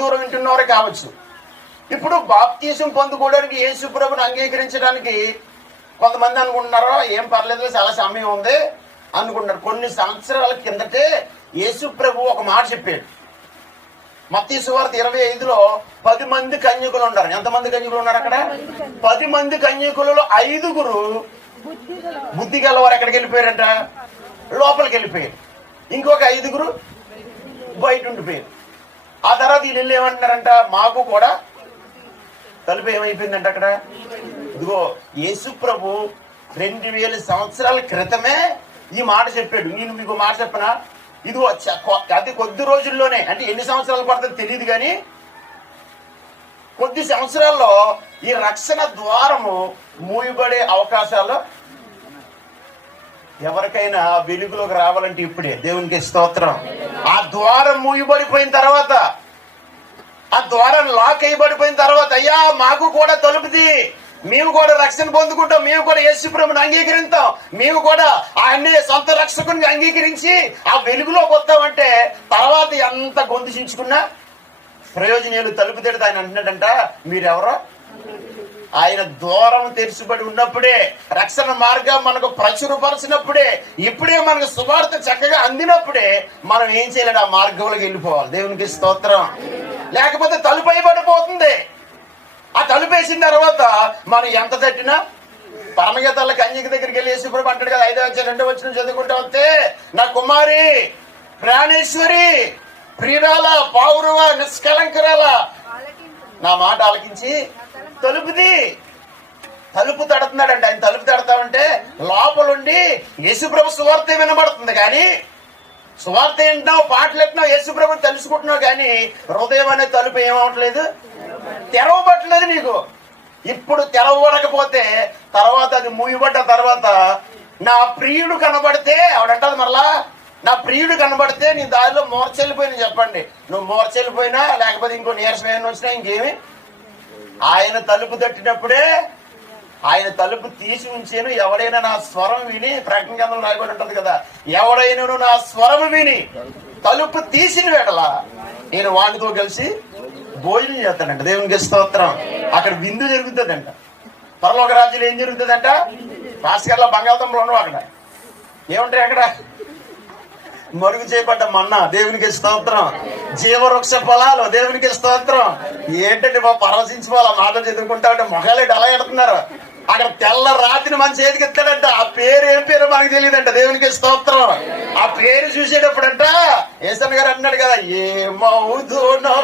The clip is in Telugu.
దూరం వింటున్నవారు కావచ్చు. ఇప్పుడు బాప్తీసం పొందుకోవడానికి యేసు ప్రభుని అంగీకరించడానికి కొంతమంది అనుకుంటున్నారో ఏం పర్లేదు, చాలా సమయం ఉంది అనుకుంటున్నారు. కొన్ని సంవత్సరాల కిందటే యేసు ప్రభు ఒక మాట చెప్పాడు. మత్తయి సువార్త 25లో 10 మంది కన్యకులు ఉన్నారు. ఎంతమంది కన్యకులు ఉన్నారు అక్కడ? 10 మంది కన్యకులలో 5 బుద్ధి గలవారు ఎక్కడికి వెళ్ళిపోయారంట? లోపలికి వెళ్ళిపోయారు. ఇంకొక 5 బయట ఉండిపోయారు. ఆ తర్వాత వీళ్ళు వెళ్ళి ఏమంటున్నారంట, మాకు కూడా తలుపు ఏమైపోయిందంట అక్కడ. ఇదిగో యేసు ప్రభు 2000 సంవత్సరాల క్రితమే ఈ మాట చెప్పాడు. నేను మీకు మాట చెప్పనా, ఇదిగో అతి కొద్ది రోజుల్లోనే, అంటే ఎన్ని సంవత్సరాలు పడుతుందో తెలియదు కానీ కొద్ది సంవత్సరాల్లో ఈ రక్షణ ద్వారము మూయబడే అవకాశాలు, ఎవరికైనా వెలుగులోకి రావాలంటే ఇప్పుడే. దేవునికి స్తోత్రం. ఆ ద్వారం మూయబడిపోయిన తర్వాత, ఆ ద్వారం లాక్ అయిబడిపోయిన తర్వాత, అయ్యా మాకు కూడా తలుపుది, మేము కూడా రక్షణ పొందుకుంటాం, మేము కూడా యేసు ప్రభువుని అంగీకరిస్తాం, మేము కూడా ఆయన్ని సొంత రక్షకుని అంగీకరించి ఆ వెలుగులోకి వస్తామంటే తర్వాత ఎంత గొంతుచించుకున్నా ప్రయోజనాలు. తలుపు తెడితే ఆయన అంటున్నాడంట, మీరెవరో? ఆయన ద్వారం తెరిచిబడి ఉన్నప్పుడే, రక్షణ మార్గం మనకు ప్రచురపరిచినప్పుడే, ఇప్పుడే మనకు సువార్త చక్కగా అందినప్పుడే మనం ఏం చేయాలి? ఆ మార్గంలోకి వెళ్ళిపోవాలి. దేవునికి స్తోత్రం. లేకపోతే తలుపు అయిపడిపోతుంది. ఆ తలుపు వేసిన తర్వాత మనం ఎంత తట్టినా, పరమగీతాల కన్యక దగ్గరికి వెళ్ళి యేసు ప్రభు అంటాడు కదా, 5వ అధ్యాయం 2వ వచనం చదువుకుంటా వస్తే, నా కుమారి, ప్రాణేశ్వరి, ప్రియురాల, పౌరవ, నిష్కలంకరాల, నా మాట ఆలకించి తలుపుది. తలుపు తడుతున్నాడంటే, ఆయన తలుపు తడతామంటే లోపలుండి యేసు ప్రభు సువార్త వినబడుతుంది. కానీ సువార్త ఏంటున్నావు, పాటలు ఎట్టినావు, యేసు ప్రభు తెలుసుకుంటున్నావు, కానీ హృదయం అనే తలుపు ఏమవట్లేదు, తెరవబట్టలేదు నీకు. ఇప్పుడు తెరవబడకపోతే తర్వాత అది మూయబడ్డ తర్వాత నా ప్రియుడు కనబడితే, ఆవిడంటది మరలా, నా ప్రియుడు కనబడితే నీ దారిలో మూర్చెల్లిపోయినా చెప్పండి. నువ్వు మూర్చెల్లిపోయినా లేకపోతే ఇంకో నీరసమైన వచ్చినా ఇంకేమి, ఆయన తలుపు తట్టినప్పుడే, ఆయన తలుపు తీసి ఉంచాను. ఎవడైనా నా స్వరం విని, ప్రకటన గ్రంథంలో రాయబడి ఉంటది కదా, ఎవడైనా నా స్వరం విని తలుపు తీసిన వేళలా నేను వాడితో కలిసి భోజనం చేస్తాడంట. దేవునికి స్తోత్రం. అక్కడ విందు జరుగుతుందంట. పరలోక రాజ్యంలో ఏం జరుగుతుందంట? భాస్కర్లో బంగాళదుంపలు ఉండవు. అక్కడ ఏముంటాయి? అక్కడ మరుగు చేయబడ్డ మన్నా. దేవునికి స్తోత్రం. జీవవృక్ష ఫలాలు. దేవునికి స్తోత్రం. ఏంటంటే బాబు పరవశించిపోవాలి. ఆ మాటలు చదువుకుంటా ఉంటే మొహాలు ఎలా ఎడుతున్నారు. అక్కడ తెల్ల రాత్రి మన చేతికి ఎత్తాడంట. ఆ పేరు ఏం పేరు మనకు తెలియదంట. దేవునికి స్తోత్రం. ఆ పేరు చూసేటప్పుడంట యేసయ్య గారు అన్నాడు కదా, ఏమవుదునో